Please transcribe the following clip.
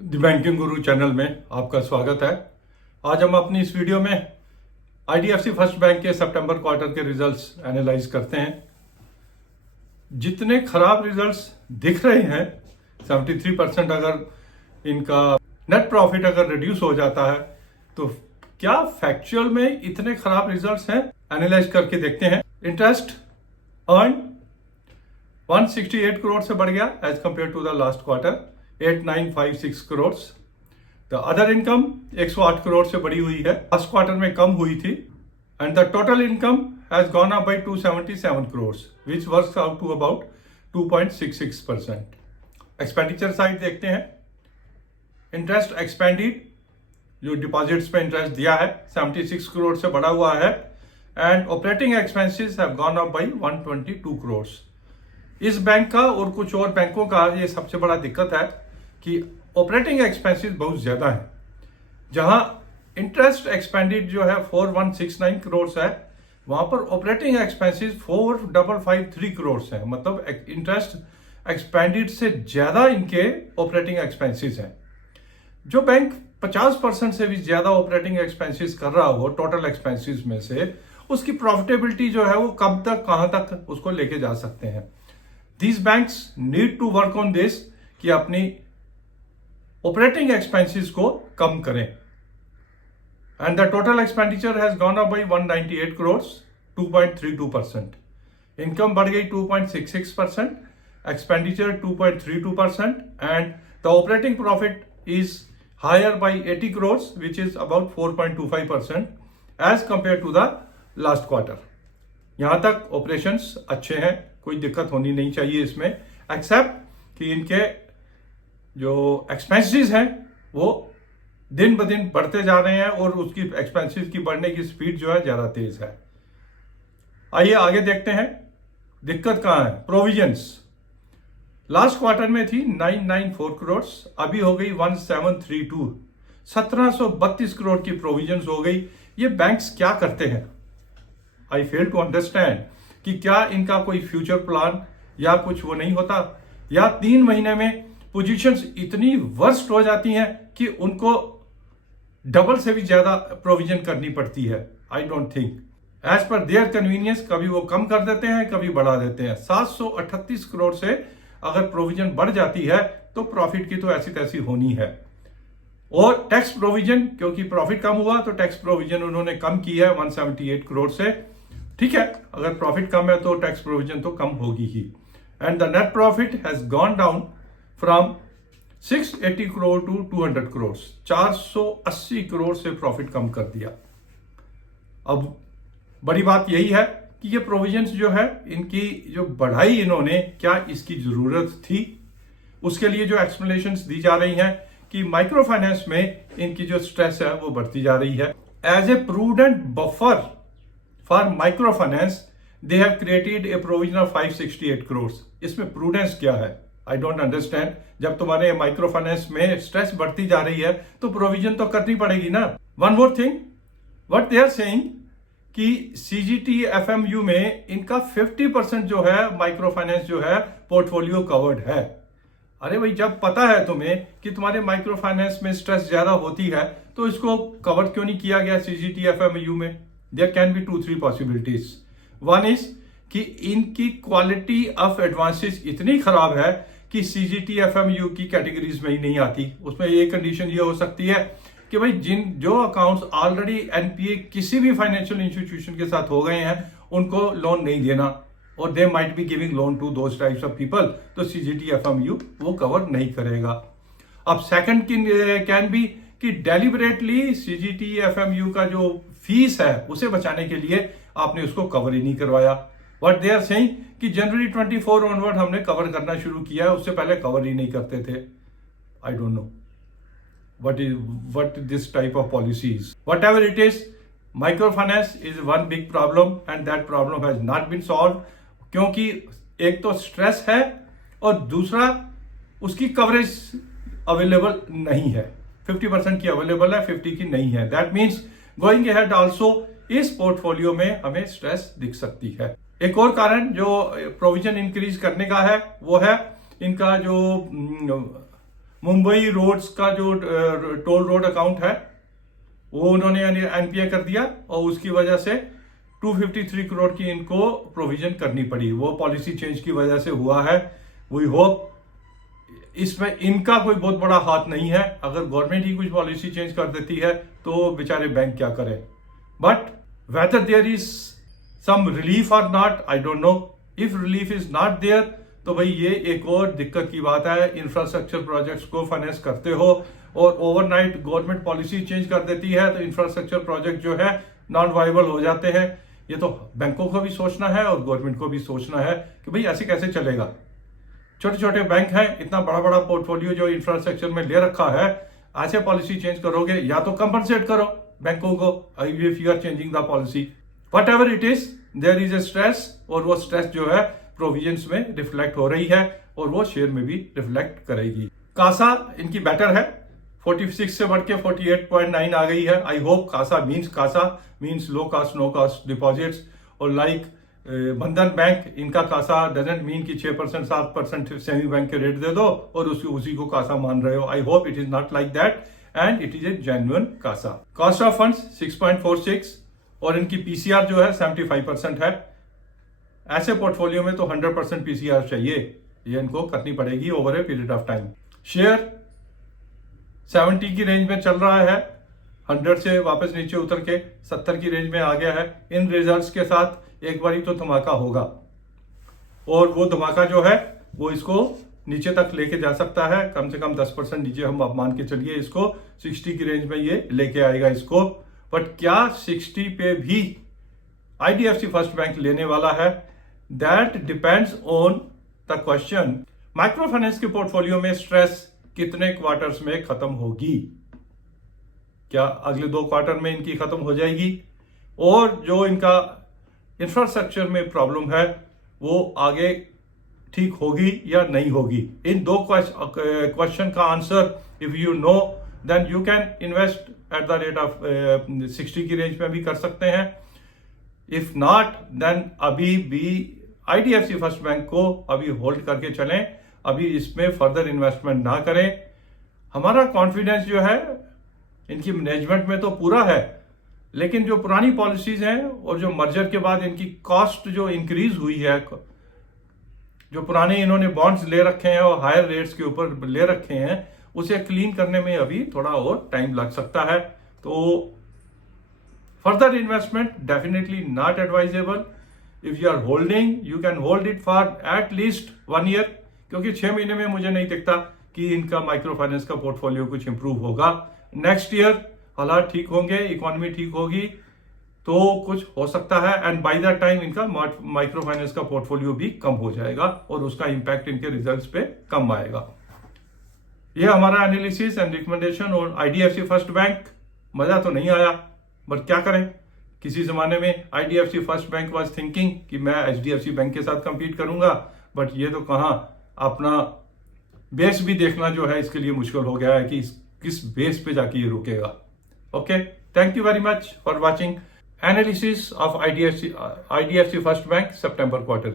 The banking Guru channel में आपका स्वागत है। आज हम अपनी इस वीडियो में आईडीएफसी फर्स्ट बैंक के सितंबर क्वार्टर के रिजल्ट्स एनालाइज करते हैं। जितने खराब रिजल्ट्स दिख रहे हैं, 73% अगर इनका नेट प्रॉफिट अगर रिड्यूस हो जाता है तो क्या फैक्चुअल में इतने खराब रिजल्ट्स हैं, एनालाइज करके देखते हैं। इंटरेस्ट अर्न 168 करोड़ से बढ़ गया as compare to the last quarter, 8956 crore. The other income 108 crore से बढ़ी हुई है, लास्ट क्वार्टर में कम हुई थी। And the total income has gone up by 277 crore which works out to about 2.66%। Expenditure side देखते हैं। इंटरेस्ट एक्सपेंडेड, जो डिपॉजिट्स पे इंटरेस्ट दिया है, 76 करोड़ से बढ़ा हुआ है। And operating expenses have gone up by 122 crore. इस बैंक का और कुछ और बैंकों का ये सबसे बड़ा दिक्कत है कि ऑपरेटिंग एक्सपेंसेस बहुत ज्यादा है। जहां इंटरेस्ट एक्सपेंडेड जो है 4169 करोड़ है, वहां पर ऑपरेटिंग एक्सपेंसेस 4553 करोड़ है। मतलब इंटरेस्ट एक्सपेंडेड से ज्यादा इनके ऑपरेटिंग एक्सपेंसेस हैं। जो बैंक 50% से भी ज्यादा ऑपरेटिंग एक्सपेंसेस कर रहा हो टोटल एक्सपेंसेस में से, उसकी प्रॉफिटेबिलिटी जो है वो कब तक कहां तक उसको लेके जा सकते हैं। These banks need to work on this कि अपनी ऑपरेटिंग एक्सपेंसेस को कम करें। And the total expenditure has gone up by 198 crore, 2.32%। Income बढ़ गई 2.66%, expenditure 2.32%, and the operating profit is higher by 80 crore which is about 4.25% as compare to the last quarter. यहां तक operations अच्छे हैं, कोई दिक्कत होनी नहीं चाहिए इसमें, एक्सेप्ट कि इनके जो एक्सपेंसेस हैं वो दिन ब दिन बढ़ते जा रहे हैं और उसकी एक्सपेंसेस की बढ़ने की स्पीड जो है ज्यादा तेज है। आइए आगे देखते हैं दिक्कत कहां है। प्रोविजंस लास्ट क्वार्टर में थी 994 करोड़, अभी हो गई 1732, 1732 करोड़ की प्रोविजंस हो गई। ये बैंक्स क्या करते हैं? आई फेल टू अंडरस्टैंड कि क्या इनका कोई फ्यूचर प्लान या कुछ वो नहीं होता, या 3 महीने में पोजीशंस इतनी वर्स्ट हो जाती हैं कि उनको डबल से भी ज्यादा प्रोविजन करनी पड़ती है। I don't think, as per their convenience कभी वो कम कर देते हैं, कभी बढ़ा देते हैं। 738 करोड़ से अगर प्रोविजन बढ़ जाती है तो प्रॉफिट की तो ऐसी तैसी होनी है। और टैक्स प्रोविजन, क्योंकि प्रॉफिट कम हुआ तो टैक्स प्रोविजन उन्होंने कम की है 178 करोड़ से। ठीक है, अगर प्रॉफिट कम है तो टैक्स प्रोविजन तो कम होगी ही। And the net profit has gone down from 680 crore to 200 crore, 480 crore से प्रॉफिट कम कर दिया। अब बड़ी बात यही है कि ये प्रोविजंस जो है, इनकी जो बढ़ाई इन्होंने, क्या इसकी जरूरत थी? उसके लिए जो एक्सप्लेनेशंस दी जा रही हैं कि माइक्रो फाइनेंस में इनकी जो स्ट्रेस है वो बढ़ती जा रही है। As a prudent buffer for micro finance they have created a provision of 568 crore. इसमें प्रूडेंस क्या है? I don't understand. जब तुम्हारे माइक्रो फाइनेंस में स्ट्रेस बढ़ती जा रही है तो प्रोविजन तो करनी पड़ेगी ना। One more thing, what they are saying कि सीजीटी एफएमयू में इनका 50% जो है माइक्रो फाइनेंस जो है पोर्टफोलियो कवर्ड है। अरे भाई, जब पता है तुम्हें कि तुम्हारे माइक्रो फाइनेंस में स्ट्रेस ज्यादा होती है तो इसको कवर क्यों नहीं किया गया सीजीटी एफएमयू में? There can be 2-3 possibilities. One is कि इनकी क्वालिटी ऑफ एडवांसेस इतनी खराब है कि सीजीटी एफएमयू की कैटेगरीज में ही नहीं आती। उसमें ये कंडीशन ये हो सकती है कि भाई जो अकाउंट्स ऑलरेडी एनपीए किसी भी फाइनेंशियल इंस्टीट्यूशन के साथ हो गए हैं उनको लोन नहीं देना, और they might be giving loan to those types of people, तो सीजीटी एफएमयू वो कवर नहीं करेगा। अब सेकंड कैन बी कि डेलिबरेटली सीजीटी एफएमयू का जो फीस है उसे बचाने के लिए आपने उसको कवर ही नहीं करवाया। व्हाट दे आर सेइंग कि जनवरी 24 ऑनवर्ड हमने कवर करना शुरू किया है, उससे पहले कवर ही नहीं करते थे। आई don't no what this type of policies. Whatever it is, microfinance is one big problem and that problem has not been solved, क्योंकि एक तो स्ट्रेस है और दूसरा उसकी कवरेज अवेलेबल नहीं है। 50% की अवेलेबल है, 50 की नहीं है। That means going ahead also इस पोर्टफोलियो में हमें स्ट्रेस दिख सकती है। एक और कारण जो प्रोविजन इंक्रीज करने का है वो है इनका जो मुंबई रोड्स का जो टोल रोड अकाउंट है वो उन्होंने एनपीए कर दिया और उसकी वजह से 253 करोड़ की इनको प्रोविजन करनी पड़ी। वो पॉलिसी चेंज की वजह से हुआ है। वी होप इसमें इनका कोई बहुत बड़ा हाथ नहीं है। अगर गवर्नमेंट ही कुछ पॉलिसी चेंज कर देती है तो बेचारे बैंक क्या करें। But whether there is some relief और not, I don't know. If relief is not there तो भाई ये एक और दिक्कत की बात है। इंफ्रास्ट्रक्चर प्रोजेक्ट्स को फाइनेंस करते हो और ओवरनाइट गवर्नमेंट पॉलिसी चेंज कर देती है तो इंफ्रास्ट्रक्चर प्रोजेक्ट जो है नॉन वाइबल हो जाते हैं। ये तो बैंकों को भी सोचना है और गवर्नमेंट को भी सोचना है कि भाई ऐसे कैसे चलेगा। छोटे छोटे बैंक हैं, इतना बड़ा बड़ा पोर्टफोलियो जो इंफ्रास्ट्रक्चर में ले रखा है, ऐसे पॉलिसी चेंज करोगे या तो कंपनसेट करो बैंकों को if you are changing the policy. Whatever it is, there is a stress और वो स्ट्रेस जो है प्रोविजंस में रिफ्लेक्ट हो रही है और वो शेयर में भी रिफ्लेक्ट करेगी। कासा इनकी बेटर है, 46 से बढ़ के 48.9 आ गई है। I hope CASA means low cost no cost deposits. और लाइक बंधन बैंक, इनका कासा डजंट मीन कि 6% 7% सेमी बैंक के रेट दे दो और उसी को कासा मान रहे हो। I hope it is not like that and it is a genuine CASA. Cost of funds 6.46 और इनकी पीसीआर जो है 75% है। ऐसे पोर्टफोलियो में तो 100% पीसीआर चाहिए, ये इनको करनी पड़ेगी over a period of time. Share 70 की रेंज में चल रहा है, 100 से वापस नीचे उतर के 70 की रेंज में आ गया है। इन रिजल्ट्स के साथ एक बारी तो धमाका होगा और वो धमाका जो है वो इसको नीचे तक लेके जा सकता है। कम से कम 10% नीचे हम आप मान के चलिए इसको 60 की रेंज में ये लेके आएगा इसको। बट क्या 60 पे भी आईडीएफसी फर्स्ट बैंक लेने वाला है, that depends on the question. Micro finance के पोर्टफोलियो में स्ट्रेस कितने क्वार्टर्स में खत्म होगी? क्या अगले 2 क्वार्टर में इनकी खत्म हो जाएगी? और जो इनका इंफ्रास्ट्रक्चर में प्रॉब्लम है वो आगे ठीक होगी या नहीं होगी? इन 2 क्वेश्चन का answer if you know then you can invest at the rate of 60 की रेंज में भी कर सकते हैं। इफ नॉट देन अभी भी आईडीएफसी फर्स्ट बैंक को अभी होल्ड करके चलें, अभी इसमें फर्दर इन्वेस्टमेंट ना करें। हमारा कॉन्फिडेंस जो है इनकी मैनेजमेंट में तो पूरा है, लेकिन जो पुरानी पॉलिसीज हैं और जो मर्जर के बाद इनकी कॉस्ट जो इंक्रीज हुई है, जो पुराने इन्होंने बॉन्ड्स ले रखे हैं और हायर रेट्स के ऊपर ले रखे हैं, उसे क्लीन करने में अभी थोड़ा और टाइम लग सकता है। तो further investment definitely not advisable. If you are holding you can hold it for at least 1 year, क्योंकि 6 महीने में मुझे नहीं दिखता कि इनका माइक्रो फाइनेंस का पोर्टफोलियो कुछ इंप्रूव होगा। नेक्स्ट ईयर हालात ठीक होंगे, इकोनॉमी ठीक होगी तो कुछ हो सकता है एंड बाय दैट टाइम इनका माइक्रो फाइनेंस का पोर्टफोलियो भी कम हो जाएगा और उसका इंपैक्ट इनके रिजल्ट्स पे कम आएगा। ये हमारा एनालिसिस एंड रिकमेंडेशन और आईडीएफसी फर्स्ट बैंक। मजा तो नहीं आया बट क्या करें, किसी जमाने में IDFC first bank was thinking कि मैं एचडीएफसी बैंक के साथ कंपीट करूंगा, बट ये तो कहां, अपना बेस भी देखना जो है इसके लिए मुश्किल हो गया है कि किस बेस पे जाके ये रुकेगा। Okay, thank you very much for watching analysis of IDFC first bank September quarter.